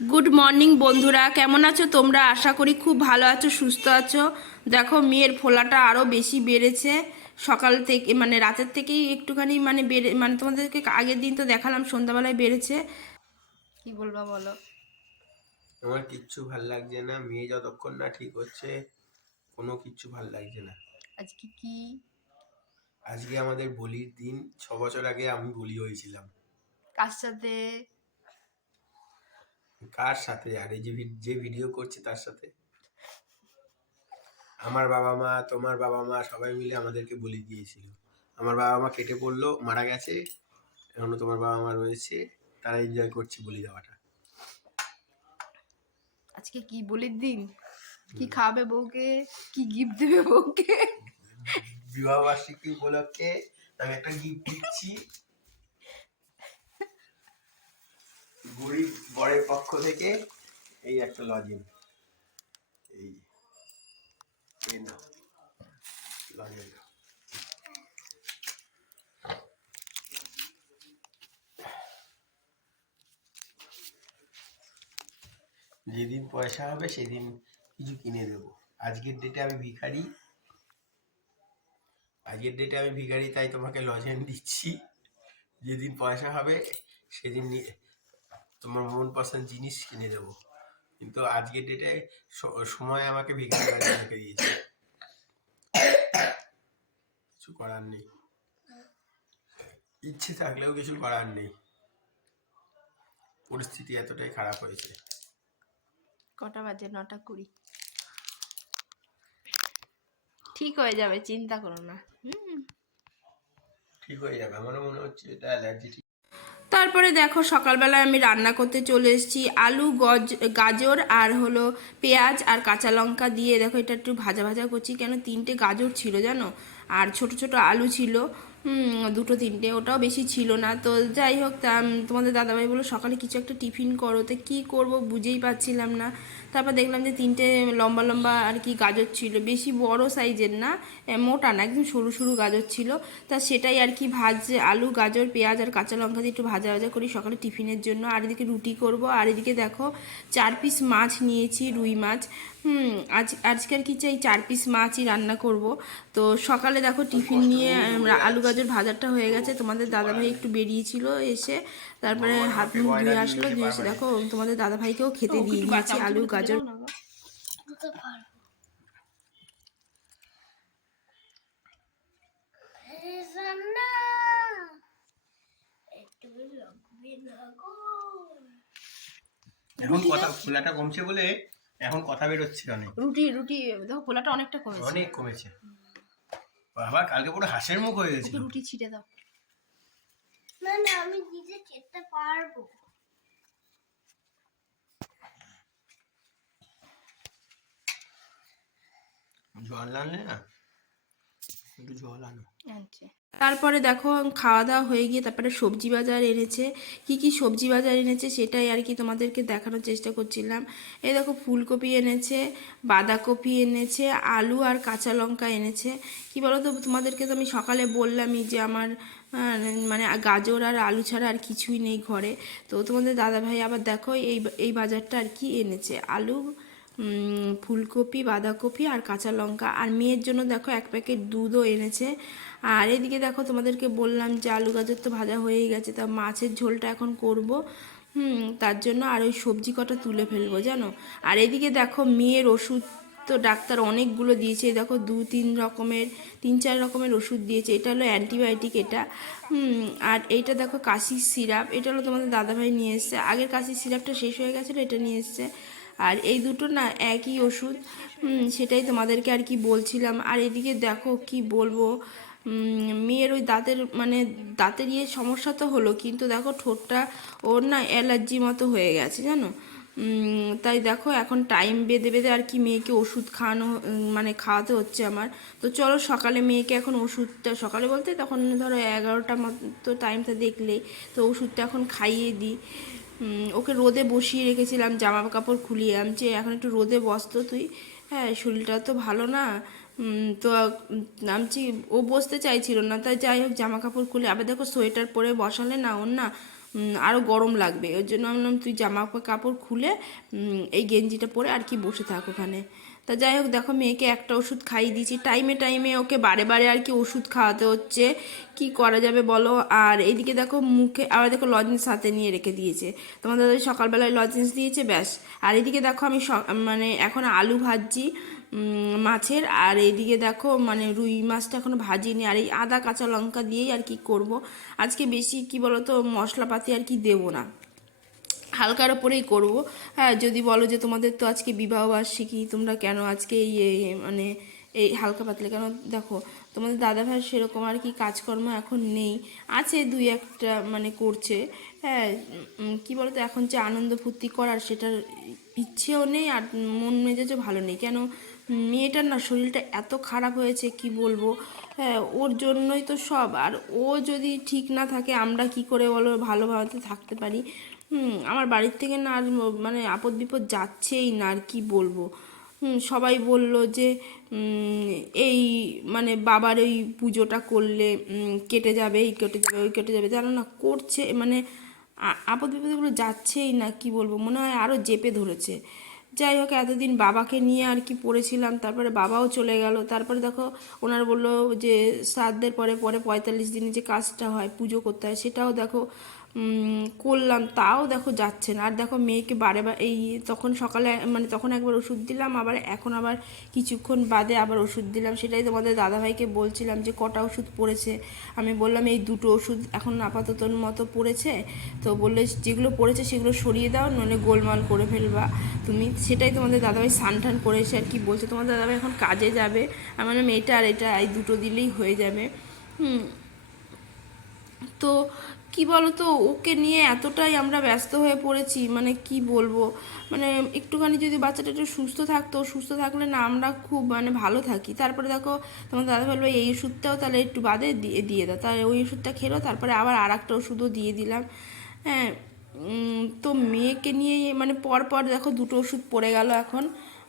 Good morning বন্ধুরা, কেমন আছো তোমরা? আশা করি খুব ভালো আছো, সুস্থ আছো। দেখো মেয়ের ফোলাটা আরও বেশি বেড়েছে সকাল থেকে, মানে রাতের থেকেই একটুখানি মানে বেড়ে, মানে তোমাদেরকে আগের দিন তো দেখালাম সন্ধ্যাবেলায় বেড়েছে। কি বলবা বলো? আমার কিচ্ছু ভাল লাগছে না। মেয়ে যতক্ষণ না ঠিক হচ্ছে কোনো কিচ্ছু ভাল লাগছে না। আজকে কি? আজকে আমাদের বলির দিন। 6 বছর আগে আমি বলি হয়েছিলাম। কার সাথে? কার সাথে? আর এই যে ভিডিও করছে তার সাথে। আমার বাবা মা, তোমার বাবা মা সবাই মিলে আমাদেরকে বলি দিয়েছিল। আমার বাবা মা কেটে পড়লো, মারা গেছে। এখনো তোমার বাবা মা রয়েছে, তারা এনজয় করছে বলি দেওয়াটা। আজকে কি বলির দিন? কি খাবে বউকে? কি গিফট দেবে বউকে? বিবাহ বার্ষিকী উপলক্ষে আমি একটা গিফট দিচ্ছি গরিব বরের পক্ষ থেকে। এই একটা লজেন, এই না লজেন। যেদিন পয়সা হবে সেদিন কিছু কিনে দেবো। আজকের ডেটে আমি ভিখারি, তাই তোমাকে লজেন দিচ্ছি। যেদিন পয়সা হবে সেদিন তোমার মন পছন্দ জিনিস কিনে দেবো। কিন্তু আজকের ডেটে সময় আমাকে ভিখারি বানিয়ে রেখে দিয়েছে। কিছু করার নেই, ইচ্ছে থাকলেও কিছু করার নেই। পরিস্থিতি এতটাই খারাপ হয়েছে। কটা বাজে? 9:20। ঠিক হয়ে যাবে, চিন্তা করো না। ঠিক হয়ে যাবে, আমারও মনে হচ্ছে এটা অ্যালার্জি। তারপরে দেখো সকালবেলায় আমি রান্না করতে চলে এসেছি। আলু, গাজর আর হলো পেঁয়াজ আর কাঁচা লঙ্কা দিয়ে দেখো এটা একটু ভাজা ভাজা করছি। কেন, 3টে গাজর ছিল জানো, আর ছোট ছোট আলু ছিল, দুটো তিনটে, ওটাও বেশি ছিল না। তো যাই হোক, তোমাদের দাদাভাই বললো সকালে কিছু একটা টিফিন করো, তো কী করবো বুঝেই পাচ্ছিলাম না। তারপর দেখলাম যে 3টে লম্বা লম্বা আর কি গাজর ছিল, বেশি বড় সাইজের না, মোটা না, একদম সরু সরু গাজর ছিল। তা সেটাই আর কি আলু, গাজর, পেঁয়াজ আর কাঁচা লঙ্কা দিয়ে একটু ভাজা ভাজা করি সকালে টিফিনের জন্য। আর এদিকে রুটি করব। আর এদিকে দেখো 4 পিস মাছ নিয়েছি, রুই মাছ। আজকে আর কি চাই, 4 পিস মাছই রান্না করব। তো সকালে দেখো টিফিন নিয়ে আলু গাজর ভাজাটা হয়ে গেছে। তোমাদের দাদাভাই একটু বেরিয়েছিল, এসে তারপরে হাত মুখ ধুয়ে আসলো, ধুয়ে এসে দেখো তোমাদের দাদাভাইকেও খেতে দিয়ে দিয়েছি আলু গাজর। এখন কথা খোলাটা কমছে বলে এখন কথা বেরোচ্ছে অনেক। রুটি রুটি দেখো ফোলাটা অনেকটা কমেছে, অনেক কমেছে। বাবা কালকে পুরো হাঁসের মুখ হয়ে গেছিল। রুটি ছিটে দাও। না না, আমি নিজে খেতে পারবো। জল আনলে না, একটু জল আনো। তারপরে দেখো খাওয়া দাওয়া হয়ে গিয়ে তারপরে সবজি বাজার এনেছে। কি কি সবজি বাজার এনেছে সেটাই আর কি তোমাদেরকে দেখানোর চেষ্টা করছিলাম। এই দেখো ফুলকপি এনেছে, বাঁধাকপি এনেছে, আলু আর কাঁচা লঙ্কা এনেছে। কি বলো তো, তোমাদেরকে তো আমি সকালে বললামই যে আমার মানে গাজর আর আলু ছাড়া আর কিছুই নেই ঘরে। তো তোমাদের দাদাভাই আবার দেখো এই বাজারটা আর কি এনেছে, আলু, ফুলকপি, বাঁধাকপি আর কাঁচা লঙ্কা। আর মেয়ের জন্য দেখো 1 প্যাকেট দুধও এনেছে। আর এদিকে দেখো তোমাদেরকে বললাম যে আলু গাজর তো ভাজা হয়েই গেছে, তা মাছের ঝোলটা এখন করব। তার জন্য আর ওই সবজি কটা তুলে ফেলবো জানো। আর এদিকে দেখো মেয়ের ওষুধ তো ডাক্তার অনেকগুলো দিয়েছে, দেখো 3-4 রকমের ওষুধ দিয়েছে। এটা হলো অ্যান্টিবায়োটিক এটা। আর এইটা দেখো কাশির সিরাপ, এটা হলো তোমাদের দাদাভাই নিয়ে এসছে। আগের কাশির সিরাপটা শেষ হয়ে গেছিলো, এটা নিয়ে এসছে। আর এই দুটো না একই ওষুধ, সেটাই তোমাদেরকে আর কি বলছিলাম। আর এদিকে দেখো কি বলবো, মেয়ের ওই দাঁতের মানে দাঁতের সমস্যা তো হলো, কিন্তু দেখো ঠোঁটটা ওর না অ্যালার্জি মতো হয়ে গেছে জানো। তাই দেখো এখন টাইম বেঁধে বেঁধে আর কি মেয়েকে ওষুধ খাওয়ানো, মানে খাওয়াতে হচ্ছে আমার। তো চলো সকালে মেয়েকে এখন ওষুধটা, সকালে বলতে তখন ধরো 11টা মতো টাইমটা দেখলেই, তো ওষুধটা এখন খাইয়ে দিই। ওকে রোদে বসিয়ে রেখেছিলাম, জামা কাপড় খুলিয়ে আনছে, এখন একটু রোদে বসতো তুই, হ্যাঁ শরীরটা তো ভালো না। তো নামছি, ও বসতে চাইছিল না, তাই যাই হোক জামা কাপড় খুলে, আবার দেখো সোয়েটার পরে বসালে না ওর না আরও গরম লাগবে। ওই জন্য আমি বললাম তুই জামা কাপড় খুলে এই গেঞ্জিটা পরে আর কি বসে থাক ওখানে। তা যাই হোক দেখো মেয়েকে একটা ওষুধ খাইয়ে দিয়েছি, টাইমে টাইমে ওকে বারে বারে আর কি ওষুধ খাওয়াতে হচ্ছে, কি করা যাবে বলো। আর এইদিকে দেখো মুখে আবার দেখো লজেন্স হাতে নিয়ে রেখে দিয়েছে, তোমাদের দাদা সকালবেলায় লজেন্স দিয়েছে ব্যাস। আর এদিকে দেখো আমি মানে এখন আলু ভাজছি মাছের, আর এইদিকে দেখো মানে রুই মাছটা এখনো ভাজিনি, আর এই আদা কাঁচা লঙ্কা দিয়েই আর কি করব আজকে। বেশি কি বলো তো মশলাপাতি আর কি দেবো না, হালকার ওপরেই করব। হ্যাঁ যদি বলো যে তোমাদের তো আজকে বিবাহবার্ষিকী, তোমরা কেন আজকে মানে এই হালকা পাতলা কেন, দেখো তোমাদের দাদাভাই সেরকম আর কি কাজকর্ম এখন নেই, আছে দুই একটা মানে করছে। হ্যাঁ কি বলতো এখন যে আনন্দ ফুর্তি করার সেটার ইচ্ছেও নেই, আর মন মেজাজও ভালো নেই। কেন মেয়েটার না শরীরটা এত খারাপ হয়েছে কি বলবো। হ্যাঁ ওর জন্যই তো সব, আর ও যদি ঠিক না থাকে আমরা কি করে বলো ভালোভাবে থাকতে পারি। আমার বাড়ির থেকে না আর মানে আপদ বিপদ যাচ্ছেই না, আর কি বলবো। সবাই বলল যে এই মানে বাবার ওই পুজোটা করলে কেটে যাবে, এই কেটে যাবে ওই কেটে যাবে, জানো না করছে মানে আপদ বিপদগুলো যাচ্ছেই না, কি বলবো মনে হয় আরও চেপে ধরেছে। যাই হোক এতদিন বাবাকে নিয়ে আর কি পড়েছিলাম, তারপরে বাবাও চলে গেল, তারপরে দেখো ওনার বললো যে শ্রাদ্ধের পরে পরে 45 দিনে যে কাজটা হয় পুজো করতে হয়, সেটাও দেখো করলাম, তাও দেখো যাচ্ছে না। আর দেখো মেয়েকে বারে বার এই তখন সকালে মানে তখন একবার ওষুধ দিলাম, আবার এখন আবার কিছুক্ষণ বাদে আবার ওষুধ দিলাম। সেটাই তোমাদের দাদাভাইকে বলছিলাম যে কটা ওষুধ পড়েছে, আমি বললাম এই দুটো ওষুধ এখন আপাতত মতো পড়েছে। তো বললে যেগুলো পড়েছে সেগুলো সরিয়ে দাও, নইলে গোলমাল করে ফেলবা তুমি। সেটাই তোমাদের দাদাভাই স্নান টান করে এসে আর কি বলছে, তোমাদের দাদাভাই এখন কাজে যাবে, আমার মানে এটা আর এটা এই দুটো দিলেই হয়ে যাবে। তো কি বলতো ওকে নিয়ে এতটাই আমরা ব্যস্ত হয়ে পড়েছি, মানে কি বলবো, মানে একটুখানি যদি বাচ্চাটা একটু সুস্থ থাকতো, সুস্থ থাকলে না আমরা খুব মানে ভালো থাকি। তারপরে দেখো তোমার দাদা বললো এই ওষুধটাও তাহলে একটু বাদে দিয়ে দিয়ে দাও, তাহলে ওই ওষুধটা খেলো, তারপরে আবার আর একটা ওষুধও দিয়ে দিলাম। হ্যাঁ তো মেয়েকে নিয়ে মানে পর পর দেখো দুটো ওষুধ পড়ে গেল এখন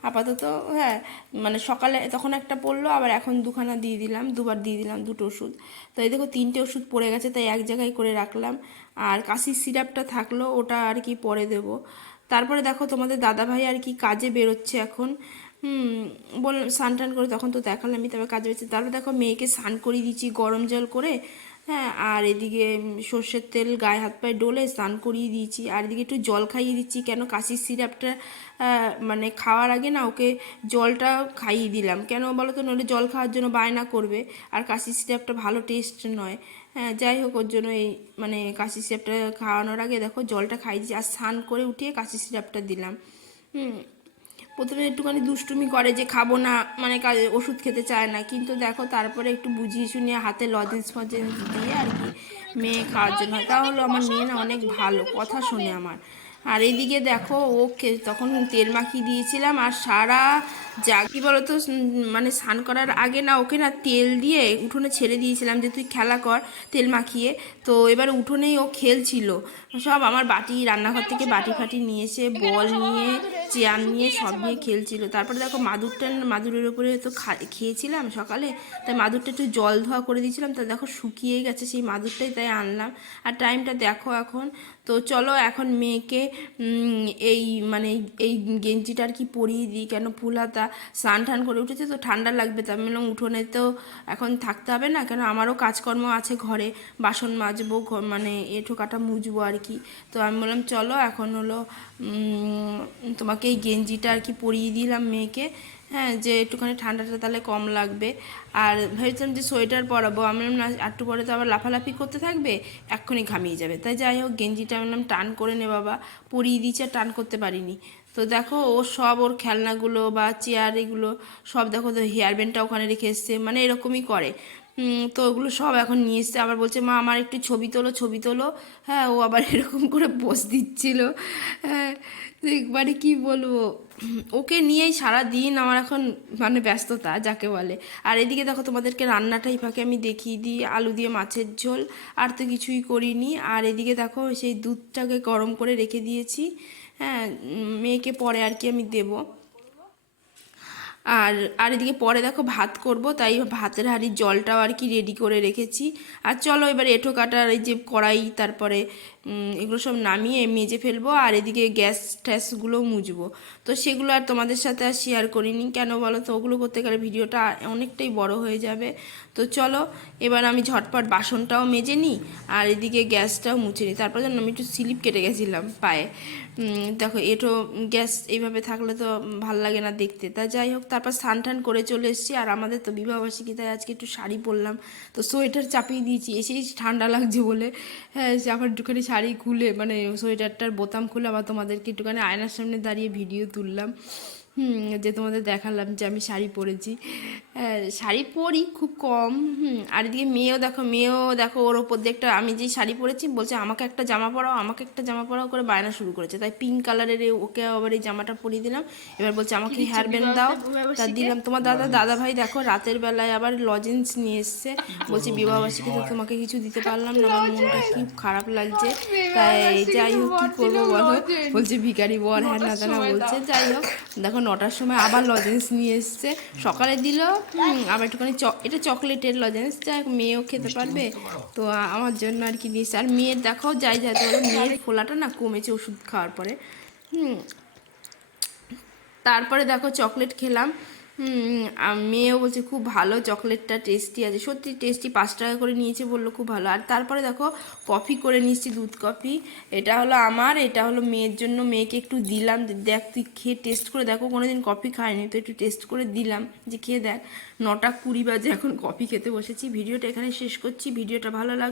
আপাতত। হ্যাঁ মানে সকালে তখন একটা পড়লো, আবার এখন দুখানা দিয়ে দিলাম, দুবার দিয়ে দিলাম দুটো ওষুধ। তো এই দেখো 3টে ওষুধ পড়ে গেছে, তাই এক জায়গায় করে রাখলাম। আর কাশির সিরাপটা থাকলো, ওটা আর কি পরে দেবো। তারপরে দেখো তোমাদের দাদাভাই আর কি কাজে বেরোচ্ছে এখন। বললাম স্নান টান করে তখন তো দেখালামই, তারপরে কাজে বেরোচ্ছে। তারপরে দেখো মেয়েকে স্নান করিয়ে দিচ্ছি গরম জল করে। হ্যাঁ আর এদিকে সর্ষের তেল গায়ে হাত পায়ে ডলে স্নান করিয়ে দিয়েছি, আর এদিকে একটু জল খাইয়ে দিচ্ছি, কেন কাশির সিরাপটা মানে খাওয়ার আগে না ওকে জলটা খাইয়ে দিলাম, কেন বলো তো নইলে জল খাওয়ার জন্য বায়না করবে, আর কাশির সিরাপটা ভালো টেস্ট নয়। হ্যাঁ যাই হোক ওর জন্য এই মানে কাশির সিরাপটা খাওয়ানোর আগে দেখো জলটা খাইয়ে দিচ্ছি, আর স্নান করে উঠিয়ে কাশির সিরাপটা দিলাম। প্রথমে একটুখানি দুষ্টুমি করে যে খাবো না, মানে ওষুধ খেতে চায় না, কিন্তু দেখো তারপরে একটু বুঝিয়ে শুনিয়ে হাতে লজেন্স ফজেন্স দিয়ে আর কি মেয়ে খাওয়ার জন্য হয়। তাহলে আমার মেয়ে না অনেক ভালো, কথা শোনে আমার। আর এইদিকে দেখো ওকে তখন তেল মাখিয়ে দিয়েছিলাম, আর সারা যা কি বলতো মানে স্নান করার আগে না ওকে না তেল দিয়ে উঠোনে ছেড়ে দিয়েছিলাম যে তুই খেলা কর তেল মাখিয়ে। তো এবার উঠোনেই ও খেলছিল সব, আমার বাটি রান্নাঘর থেকে বাটি ফাটি নিয়ে এসে বল নিয়ে চেয়ার নিয়ে সব নিয়ে খেলছিল। তারপরে দেখো মাদুরের উপরে তো খেয়েছিলাম সকালে, তাই মাদুরটা একটু জল ধোয়া করে দিয়েছিলাম, তা দেখো শুকিয়ে গেছে সেই মাদুরটাই, তাই আনলাম। আর টাইমটা দেখো এখন। তো চলো এখন মেয়েকে এই মানে এই গেঞ্জিটা আর কি পরিয়ে দিই, কেন ফুল হাতা স্নান টান করে উঠেছে তো ঠান্ডা লাগবে, তা আমি বললাম উঠোনে তো এখন থাকতে হবে না, কেন আমারও কাজকর্ম আছে ঘরে, বাসন মাজবো মানে এঁঠো কাটা মুছবো আর কি। তো আমি বললাম চলো এখন হলো তোমাকে এই গেঞ্জিটা আর কি পরিয়ে দিলাম মেয়েকে। হ্যাঁ যে একটুখানি ঠান্ডাটা তাহলে কম লাগবে। আর ভেবেছিলাম যে সোয়েটার পরাবো, আমি বললাম না একটু পরে তো আবার লাফালাফি করতে থাকবে, এক্ষুনি ঘামিয়ে যাবে, তাই যাই হোক গেঞ্জিটা আমি বললাম টান করে নে বাবা, পরিয়ে দিয়েছি আর টান করতে পারিনি। তো দেখো ও সব ওর খেলনাগুলো বা চেয়ার এগুলো সব দেখো, তো হেয়ার ব্যান্ডটা ওখানে রেখে এসছে, মানে এরকমই করে। তো ওগুলো সব এখন নিয়ে এসছে, আবার বলছে মা আমার একটু ছবি তোলো ছবি তোলো। হ্যাঁ ও আবার এরকম করে পোজ দিচ্ছিল। হ্যাঁ একবারে কি বলবো, ওকে নিয়েই সারা দিন আমার এখন মানে ব্যস্ততা যাকে বলে। আর এদিকে দেখো তোমাদেরকে রান্নাটাই ফাঁকে আমি দেখিয়ে দিই, আলু দিয়ে মাছের ঝোল, আর তো কিছুই করিনি। আর এদিকে দেখো সেই দুধটাকে গরম করে রেখে দিয়েছি। হ্যাঁ মেয়েকে পরে আর কি আমি দেবো। আর আর এদিকে পরে দেখো ভাত করব, তাই ভাতের হাঁড়ির জলটাও আর কি রেডি করে রেখেছি। আর চলো এবার এঁঠো কাটার এই যে কড়াই, তারপরে এগুলো সব নামিয়ে মেজে ফেলবো, আর এদিকে গ্যাস ট্যাসগুলো মুছবো। তো সেগুলো আর তোমাদের সাথে আর শেয়ার করিনি, কেন বলো তো, ওগুলো করতে গেলে ভিডিওটা অনেকটাই বড় হয়ে যাবে। তো চলো এবার আমি ঝটপট বাসনটাও মেজে নিই আর এদিকে গ্যাসটাও মুছে নিই। তারপর যেন আমি একটু স্লিপ কেটে গেছিলাম পায়ে। দেখো এটো গ্যাস এইভাবে থাকলে তো ভাল লাগে না দেখতে। তা যাই হোক, তারপর স্নান টান করে চলে এসেছি। আর আমাদের তো বিবাহবার্ষিকী, তাই আজকে একটু শাড়ি পরলাম, তো সোয়েটার চাপিয়ে দিয়েছি, এসেই ঠান্ডা লাগছে বলে। হ্যাঁ, আবার একটুখানি শাড়ি খুলে মানে সোয়েটারটার বোতাম খুলে আবার তোমাদেরকে একটুখানি আয়নার সামনে দাঁড়িয়ে ভিডিও তুললাম, যে তোমাদের দেখালাম যে আমি শাড়ি পরেছি। শাড়ি পরি খুব কম। আর এদিকে মেয়েও দেখো ওর ওপর দিয়ে একটা, আমি যেই শাড়ি পরেছি বলছে আমাকে একটা জামা পরাও, আমাকে একটা জামা পরাও করে বায়না শুরু করেছে। তাই পিঙ্ক কালারের ওকে আবার এই জামাটা পরিয়ে দিলাম। এবার বলছে আমাকে হেয়ার ব্যান্ড দাও, তা দিলাম। তোমার দাদা ভাই দেখো রাতের বেলায় আবার লজেন্স নিয়ে এসছে, বলছে বিবাহবার্ষিকীতে তোমাকে কিছু দিতে পারলাম না, আমার মনটা কি খারাপ লাগছে। তাই যাই হোক কী করবো বলো, বলছে ভিখারি বর, হ্যাঁ না তেনা বলছে। যাই হোক দেখো 9টার সময় আবার লজেন্স নিয়ে এসছে, সকালে দিল আবার একটুখানি এটা চকলেটের লজেন্স, যাই হোক মেয়েও খেতে পারবে, তো আমার জন্য আর কি নিয়েছে। আর মেয়ের দেখো যাই যাতে বলো, মেয়ের ফোলাটা না কমেছে ওষুধ খাওয়ার পরে। তারপরে দেখো চকলেট খেলাম। মেয়েও বলছে খুব ভালো, চকলেটটা টেস্টি আছে, সত্যি টেস্টি, 5 টাকা করে নিয়েছে, বললো খুব ভালো। আর তারপরে দেখো কফি করে নিচ্ছি, দুধ কফি। এটা হলো আমার, এটা হলো মেয়ের জন্য, মেয়েকে একটু দিলাম, দেখ তুই খেয়ে টেস্ট করে দেখো, কোনোদিন কফি খায়নি তো একটু টেস্ট করে দিলাম যে খেয়ে দেখ। 9টা 20 বাজে এখন কফি খেতে বসেছি। ভিডিওটা এখানে শেষ করছি, ভিডিওটা ভালো লাগে